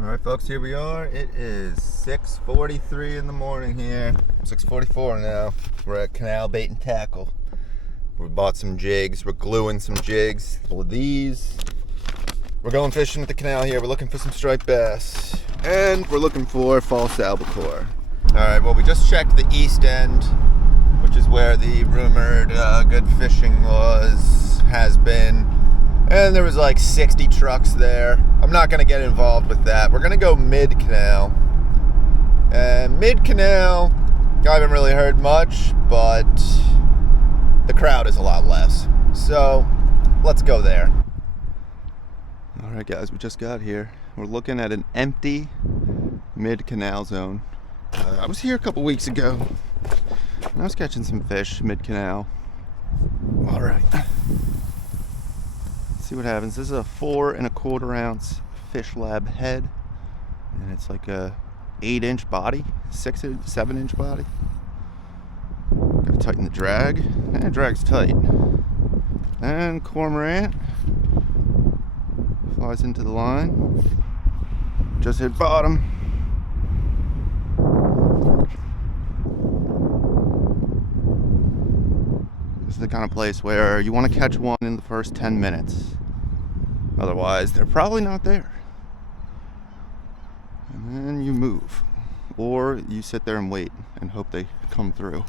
Alright folks, here we are. It is 6:43 in the morning here. 6:44 now. We're at Canal Bait and Tackle. We bought some jigs. We're gluing some jigs. All of these. We're going fishing at the canal here. We're looking for some striped bass. And we're looking for false albacore. Alright, well we just checked the east end, which is where the rumored good fishing has been. And there was like 60 trucks there. I'm not going to get involved with that. We're going to go mid-canal. And mid-canal, I haven't really heard much, but the crowd is a lot less. So, let's go there. Alright guys, we just got here. We're looking at an empty mid-canal zone. I was here a couple weeks ago. And I was catching some fish mid-canal. Alright. See what happens. This is a 4 1/4 ounce Fish Lab head, and it's like a 8-inch body, 7-inch body. Gotta tighten the drag, and the drag's tight. And cormorant flies into the line. Just hit bottom. This is the kind of place where you want to catch one in the first 10 minutes. Otherwise, they're probably not there. And then you move. Or you sit there and wait and hope they come through.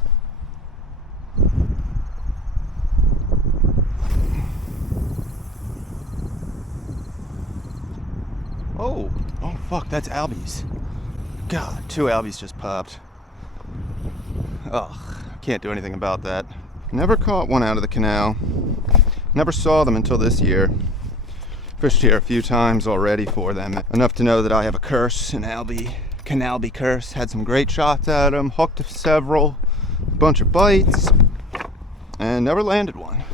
Oh fuck, that's albies. God, 2 albies just popped. Ugh, can't do anything about that. Never caught one out of the canal. Never saw them until this year. Fished here a few times already for them. Enough to know that I have a curse, an albie, canalby curse. Had some great shots at them, hooked several, a bunch of bites, and never landed one.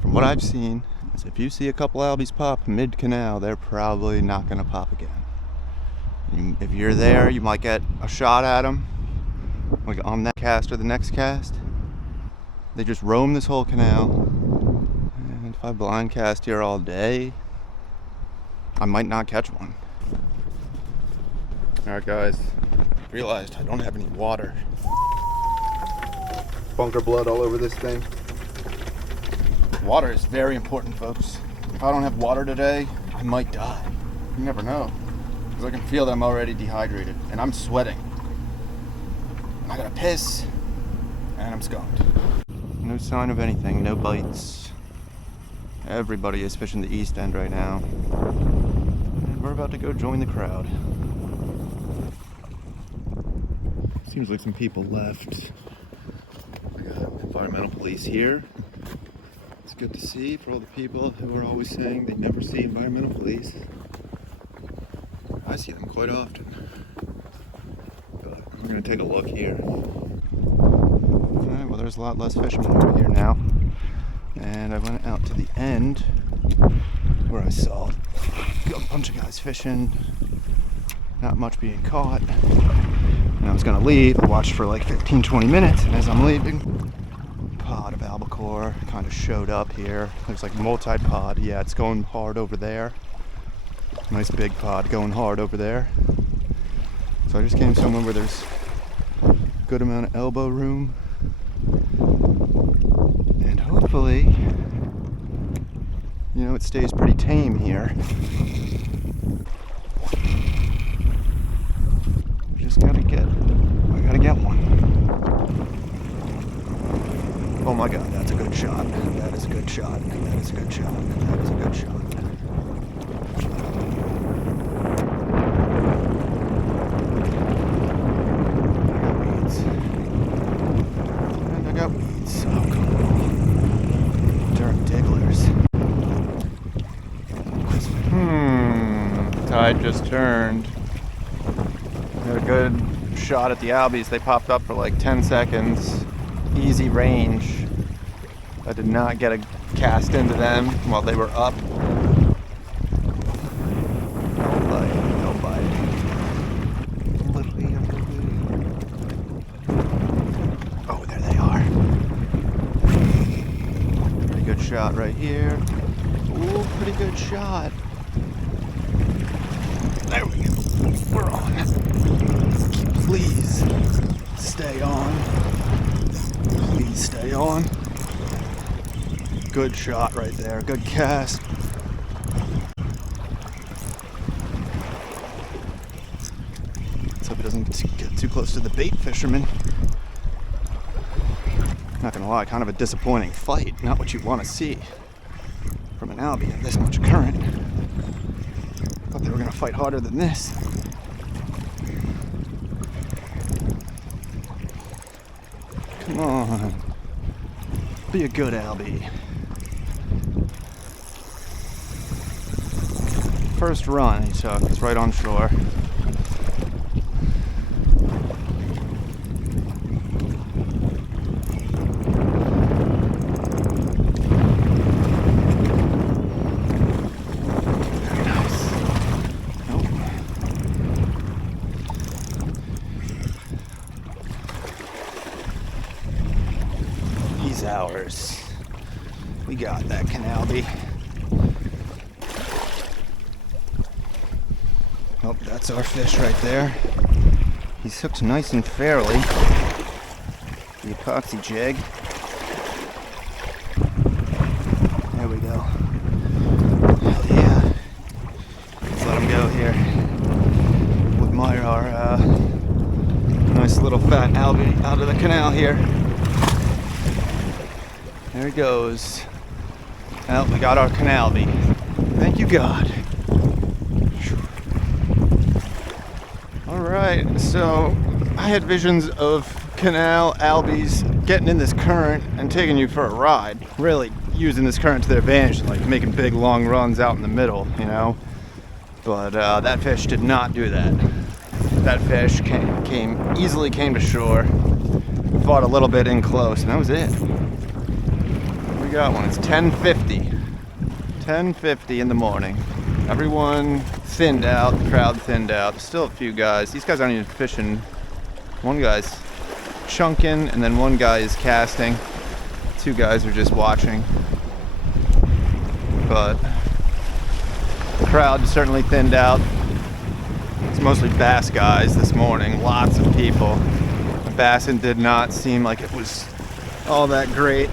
From what I've seen, is if you see a couple albies pop mid-canal, they're probably not gonna pop again. If you're there, you might get a shot at them, like on that cast or the next cast. They just roam this whole canal. And if I blind cast here all day, I might not catch one. Alright guys, realized I don't have any water. Bunker blood all over this thing. Water is very important, folks. If I don't have water today, I might die. You never know. Because I can feel that I'm already dehydrated. And I'm sweating. And I gotta piss. And I'm skunked. No sign of anything, no bites. Everybody is fishing the east end right now. And we're about to go join the crowd. Seems like some people left. We got environmental police here. It's good to see for all the people who are always saying they never see environmental police. I see them quite often. But we're gonna take a look here. Alright, well there's a lot less fishermen over here now. And I went out to the end where I saw a bunch of guys fishing, not much being caught. And I was gonna leave. I watched for like 15-20 minutes, and as I'm leaving, pod of albacore kind of showed up here. There's like multi-pod. Yeah, it's going hard over there. Nice big pod going hard over there. So I just came somewhere where there's a good amount of elbow room. And hopefully, you know, it stays pretty tame here. Just I gotta get one. Oh my god, that's a good shot. That is a good shot. That is a good shot. That is a good shot. I got weeds. Oh, come on. Dirt digglers. Tide just turned. Had a good shot at the albies. They popped up for like 10 seconds. Easy range. I did not get a cast into them while they were up. Don't bite. Don't bite. Oh, there they are. Pretty good shot right here. Ooh, pretty good shot. There we go. We're on. Please stay on. Please stay on. Good shot right there. Good cast. Let's hope it doesn't get too close to the bait fisherman. Not gonna lie, kind of a disappointing fight. Not what you want to see from an albie in this much current. Thought they were gonna fight harder than this. Come on. Be a good albie. First run he took, it's right on shore. Ours. We got that canalby. Oh, that's our fish right there. He's hooked nice and fairly. The epoxy jig. There we go. Hell yeah. Let's let him go here. We'll admire our nice little fat albie out of the canal here. There he goes. Well, we got our canalby. Thank you, God. Alright, so I had visions of canal albies getting in this current and taking you for a ride. Really using this current to their advantage, like making big long runs out in the middle, you know. But that fish did not do that. That fish easily came to shore, fought a little bit in close, and that was it. We got one. It's 10:50. 10:50 in the morning. Everyone thinned out. The crowd thinned out. Still a few guys. These guys aren't even fishing. One guy's chunking, and then one guy is casting. Two guys are just watching. But the crowd certainly thinned out. It's mostly bass guys this morning. Lots of people. Bassin did not seem like it was all that great.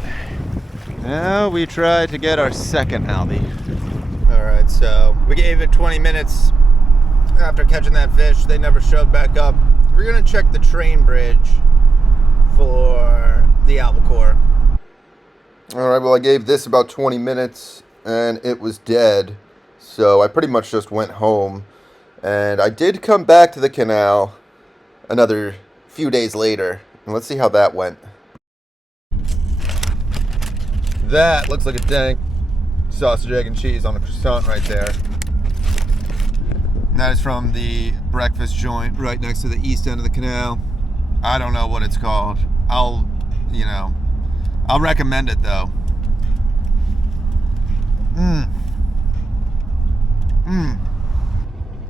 Now we tried to get our second albie. Alright, so we gave it 20 minutes after catching that fish. They never showed back up. We're going to check the train bridge for the Albacore. Alright, well I gave this about 20 minutes and it was dead. So I pretty much just went home. And I did come back to the canal another few days later. And let's see how that went. That looks like a dank sausage, egg, and cheese on a croissant right there. And that is from the breakfast joint right next to the east end of the canal. I don't know what it's called. I'll recommend it though.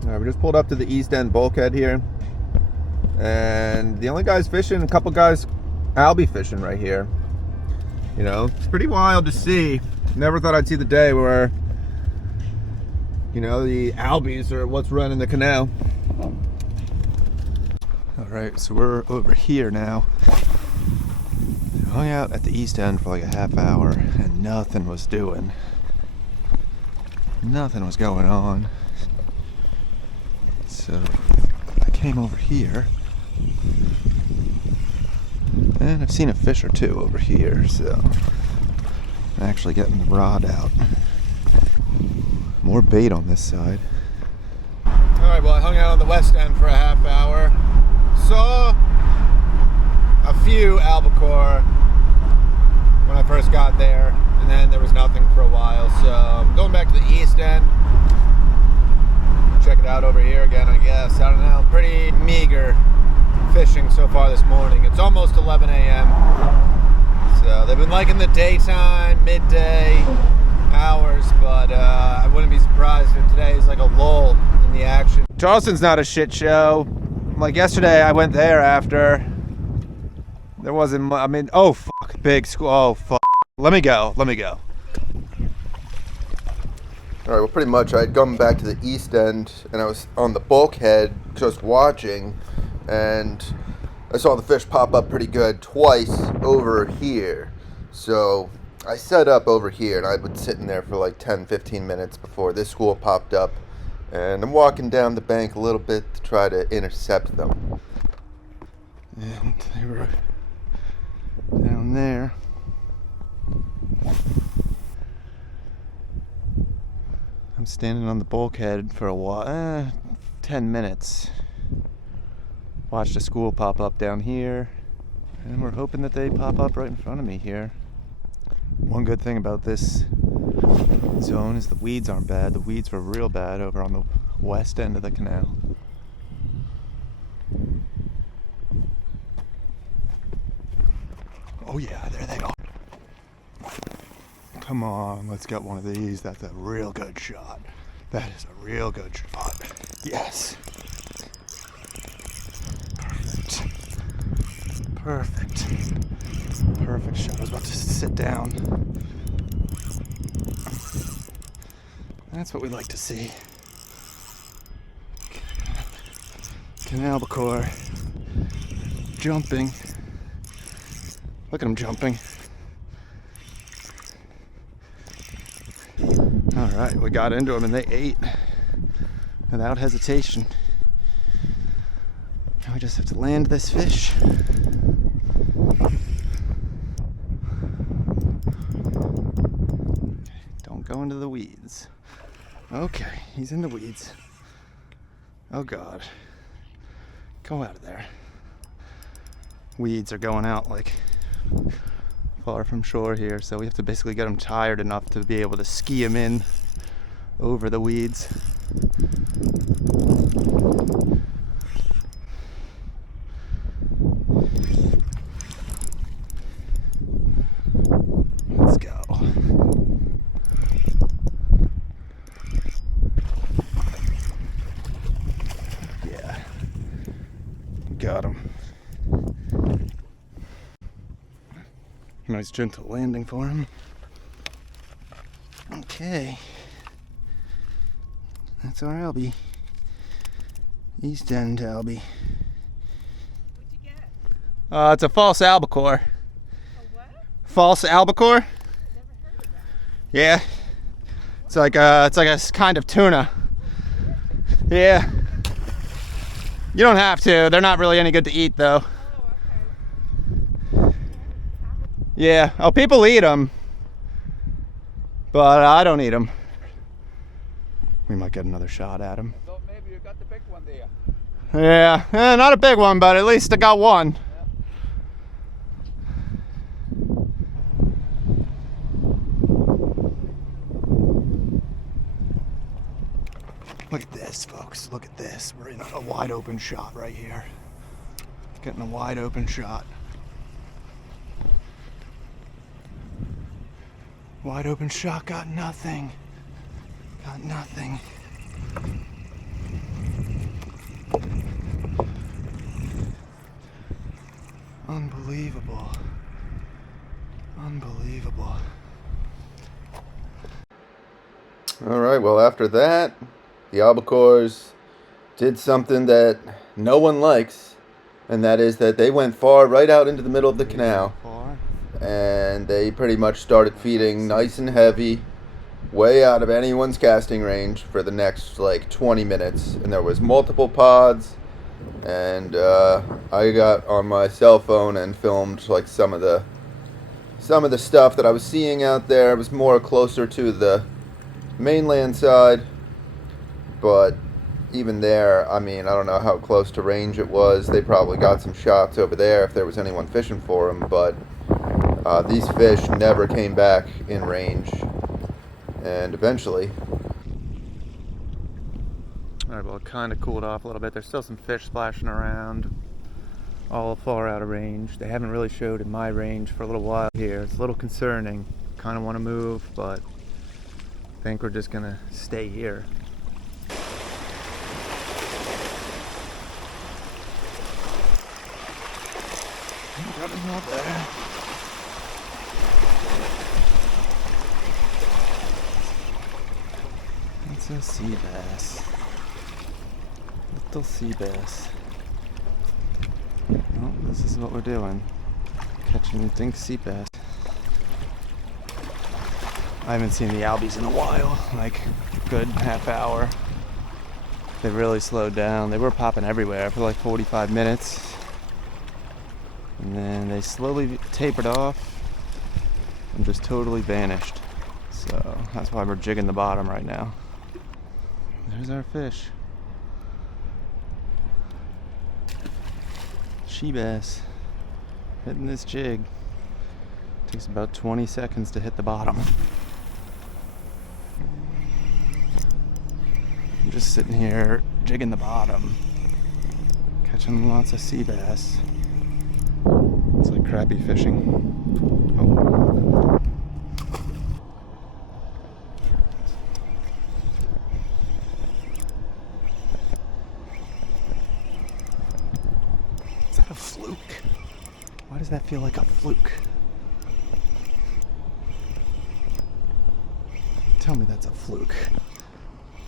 Alright, we just pulled up to the east end bulkhead here. And the only guys fishing, a couple guys albie fishing right here. You know, it's pretty wild to see. Never thought I'd see the day where, you know, the albies are what's running the canal. Alright, so we're over here now. Hung out at the east end for like a half hour and nothing was doing. Nothing was going on. So I came over here. And I've seen a fish or two over here, so I'm actually getting the rod out. More bait on this side. Alright, well I hung out on the west end for a half hour. Saw a few albacore when I first got there, and then there was nothing for a while, so I'm going back to the east end. Check it out over here again, I guess. I don't know, pretty meager fishing so far this morning. It's almost 11 a.m. So they've been liking the daytime, midday hours, but I wouldn't be surprised if today is like a lull in the action. Charleston's not a shit show. Like yesterday I went there after. There wasn't, I mean, oh fuck, big school, oh fuck. Let me go. All right, well, pretty much I had come back to the east end, and I was on the bulkhead just watching, and I saw the fish pop up pretty good twice over here. So I set up over here, and I'd been sitting there for like 10-15 minutes before this school popped up, and I'm walking down the bank a little bit to try to intercept them. And they were down there. I'm standing on the bulkhead for a while, 10 minutes. Watched a school pop up down here, and we're hoping that they pop up right in front of me here. One good thing about this zone is the weeds aren't bad. The weeds were real bad over on the west end of the canal. Oh yeah, there they are. Come on, let's get one of these. That's a real good shot. That is a real good shot. Yes. Perfect shot. I was about to sit down. That's what we like to see. An albacore jumping. Look at him jumping. All right, we got into them and they ate without hesitation. Now we just have to land this fish. Don't go into the weeds. Okay, he's in the weeds. Oh God. Go out of there. Weeds are going out like far from shore here, so we have to basically get him tired enough to be able to ski him in over the weeds. Let's go. Yeah, got him. Nice gentle landing for him. Okay. That's our albie. East End albie. What'd you get? It's a false albacore. A what? False albacore? I've never heard of that. Yeah. It's like a kind of tuna. Yeah. You don't have to. They're not really any good to eat though. Oh, okay. Yeah. Oh, people eat them. But I don't eat them. We might get another shot at him. So maybe you got the big one there. Yeah. Not a big one, but at least I got one. Look at this, folks. Look at this. We're in a wide open shot right here. Getting a wide open shot. Wide open shot, got nothing. Got nothing. Unbelievable. Unbelievable. All right, well, after that, the albacores did something that no one likes, and that is that they went far right out into the middle of the canal, and they pretty much started feeding nice and heavy, way out of anyone's casting range for the next like 20 minutes. And there was multiple pods, and I got on my cell phone and filmed like some of the stuff that I was seeing out there. It was more closer to the mainland side, but even there, I mean, I don't know how close to range it was. They probably got some shots over there if there was anyone fishing for them, but these fish never came back in range. And eventually... Alright, well, it kind of cooled off a little bit. There's still some fish splashing around, all far out of range. They haven't really showed in my range for a little while here. It's a little concerning. Kind of want to move, but I think we're just going to stay here. Got him out there. It's a sea bass. Little sea bass. Well, this is what we're doing. Catching dink sea bass. I haven't seen the albies in a while, like a good half hour. They really slowed down. They were popping everywhere for like 45 minutes. And then they slowly tapered off and just totally vanished. So that's why we're jigging the bottom right now. There's our fish. She bass. Hitting this jig. Takes about 20 seconds to hit the bottom. I'm just sitting here jigging the bottom. Catching lots of sea bass. It's like crappie fishing. Oh. Is that a fluke? Why does that feel like a fluke? Tell me that's a fluke.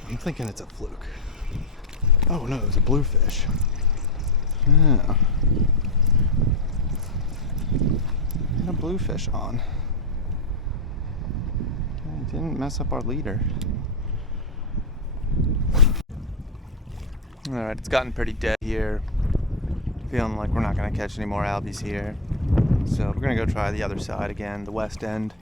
I'm thinking it's a fluke. Oh no, it's a bluefish. Yeah. Got a bluefish on. He didn't mess up our leader. Alright, it's gotten pretty dead here. Feeling like we're not going to catch any more albies here. So we're going to go try the other side again, the west end.